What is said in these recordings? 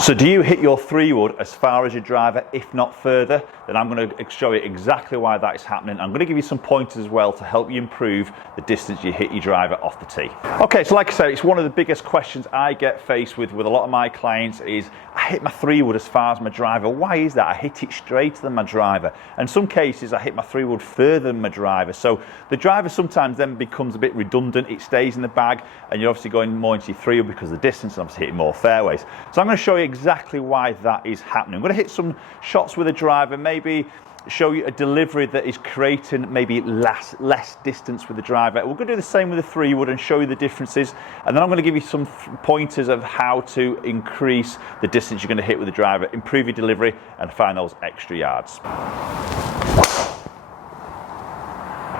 So do you hit your 3-wood as far as your driver, if not further? Then I'm going to show you exactly why that is happening. I'm going to give you some pointers as well to help you improve the distance you hit your driver off the tee. Okay, so like I said, it's one of the biggest questions I get faced with a lot of my clients is, I hit my 3-wood as far as my driver. Why is that? I hit it straighter than my driver. In some cases, I hit my 3-wood further than my driver. So the driver sometimes then becomes a bit redundant. It stays in the bag, and you're obviously going more into your 3-wood because of the distance, and obviously hitting more fairways. So I'm going to show you exactly why that is happening. I'm going to hit some shots with a driver, maybe show you a delivery that is creating maybe less distance with the driver. We're going to do the same with the 3-wood and show you the differences, and then I'm going to give you some pointers of how to increase the distance you're going to hit with the driver, improve your delivery, and find those extra yards.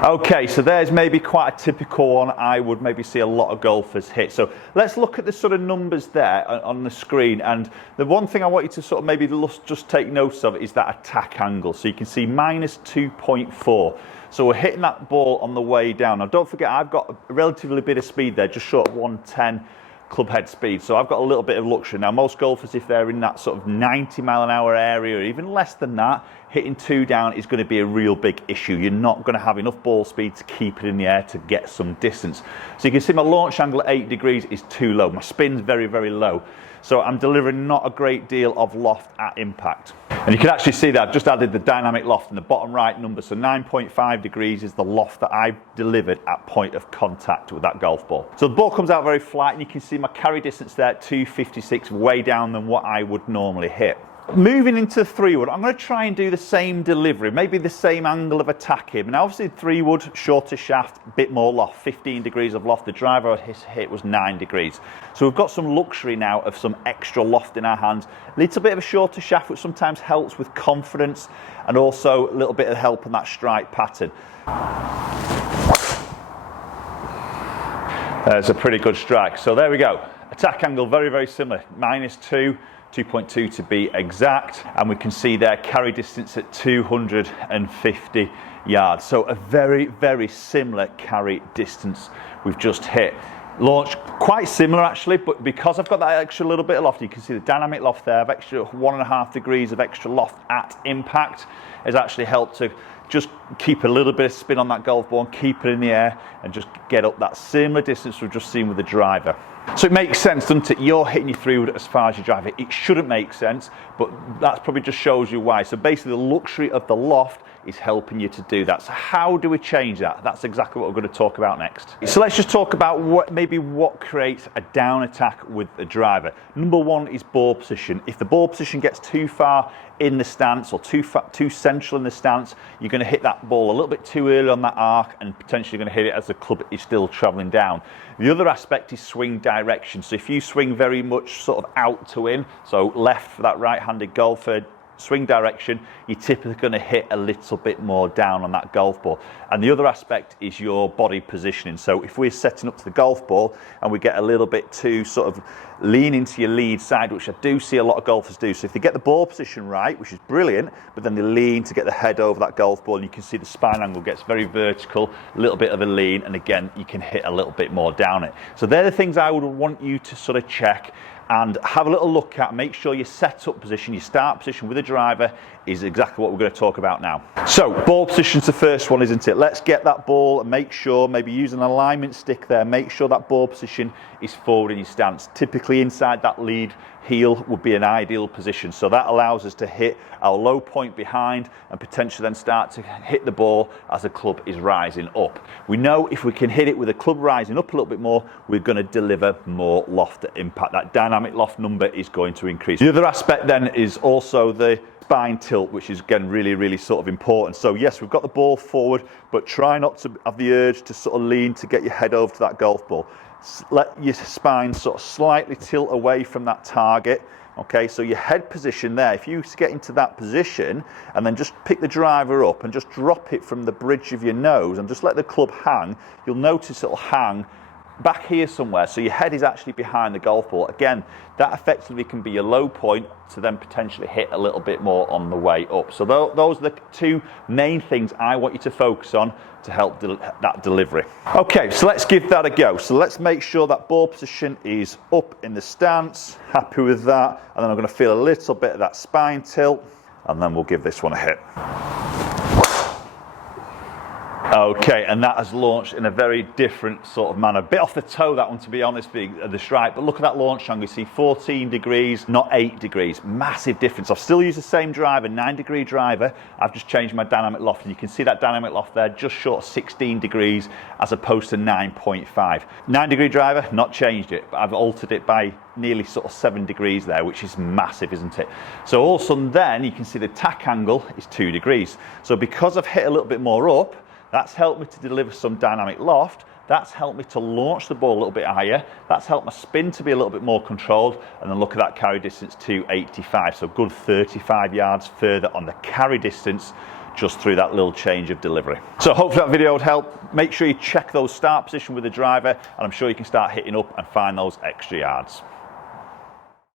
Okay, so there's maybe quite a typical one I would maybe see a lot of golfers hit. So let's look at the sort of numbers there on the screen, and the one thing I want you to sort of maybe just take notice of is that attack angle. So you can see minus 2.4. So we're hitting that ball on the way down. Now don't forget, I've got a relatively bit of speed there, just short of 110 club head speed, so I've got a little bit of luxury. Now most golfers, if they're in that sort of 90 mile an hour area or even less than that, hitting 2 down is going to be a real big issue. You're not going to have enough ball speed to keep it in the air to get some distance. So you can see my launch angle at 8 degrees is too low. My spin's very, very low. So I'm delivering not a great deal of loft at impact. And you can actually see that I've just added the dynamic loft in the bottom right number. So 9.5 degrees is the loft that I've delivered at point of contact with that golf ball. So the ball comes out very flat, and you can see my carry distance there at 256, way down than what I would normally hit. Moving into 3-wood, I'm going to try and do the same delivery, maybe the same angle of attack here. Now obviously 3-wood, shorter shaft, a bit more loft, 15 degrees of loft. The driver hit was 9 degrees. So we've got some luxury now of some extra loft in our hands. A little bit of a shorter shaft, which sometimes helps with confidence, and also a little bit of help on that strike pattern. There's a pretty good strike. So there we go. Attack angle, very, very similar. Minus 2.2 to be exact, and we can see there carry distance at 250 yards. So a very, very similar carry distance we've just hit. Launch quite similar actually, but because I've got that extra little bit of loft, you can see the dynamic loft there, of extra 1.5 degrees of extra loft at impact has actually helped to just keep a little bit of spin on that golf ball and keep it in the air and just get up that similar distance we've just seen with the driver. So it makes sense, doesn't it? You're hitting your 3-wood as far as your driver. It shouldn't make sense, but that probably just shows you why. So basically the luxury of the loft is helping you to do that. So how do we change that? That's exactly what we're going to talk about next. So let's just talk about what creates a down attack with the driver. Number one is ball position. If the ball position gets too far in the stance or too central in the stance, you're going to hit that ball a little bit too early on that arc and potentially going to hit it as the club is still travelling down. The other aspect is swing direction. So if you swing very much sort of out to in, so left for that right-handed golfer, swing direction, you're typically going to hit a little bit more down on that golf ball. And the other aspect is your body positioning. So if we're setting up to the golf ball and we get a little bit too sort of lean into your lead side, which I do see a lot of golfers do. So if they get the ball position right, which is brilliant, but then they lean to get the head over that golf ball, and you can see the spine angle gets very vertical, a little bit of a lean, and again, you can hit a little bit more down it. So they're the things I would want you to sort of check and have a little look at. Make sure your setup position, your start position with a driver is exactly what we're going to talk about now. So ball position's the first one, isn't it? Let's get that ball and make sure, maybe use an alignment stick there, make sure that ball position is forward in your stance. Typically inside that lead heel would be an ideal position. So that allows us to hit our low point behind and potentially then start to hit the ball as the club is rising up. We know if we can hit it with the club rising up a little bit more, we're going to deliver more loft at impact. That dynamic loft number is going to increase. The other aspect then is also the spine tilt, which is again really, really sort of important. So yes, we've got the ball forward, but try not to have the urge to sort of lean to get your head over to that golf ball. Let your spine sort of slightly tilt away from that target. Okay, so your head position there, if you get into that position and then just pick the driver up and just drop it from the bridge of your nose and just let the club hang, you'll notice it'll hang back here somewhere, so your head is actually behind the golf ball. Again, that effectively can be your low point to then potentially hit a little bit more on the way up. So those are the two main things I want you to focus on to help that delivery. Okay, so let's give that a go. So let's make sure that ball position is up in the stance. Happy with that. And then I'm going to feel a little bit of that spine tilt, and then we'll give this one a hit. Okay, and that has launched in a very different sort of manner. Bit off the toe, that one, to be honest, being the strike. But look at that launch angle. You see 14 degrees, not 8 degrees. Massive difference. I've still used the same driver, 9-degree driver. I've just changed my dynamic loft. And you can see that dynamic loft there, just short of 16 degrees as opposed to 9.5. 9-degree driver, not changed it, but I've altered it by nearly sort of 7 degrees there, which is massive, isn't it? So all of a sudden then, you can see the tack angle is 2 degrees. So because I've hit a little bit more up, that's helped me to deliver some dynamic loft. That's helped me to launch the ball a little bit higher. That's helped my spin to be a little bit more controlled. And then look at that carry distance, 285. So good 35 yards further on the carry distance just through that little change of delivery. So hopefully that video would help. Make sure you check those start position with the driver, and I'm sure you can start hitting up and find those extra yards.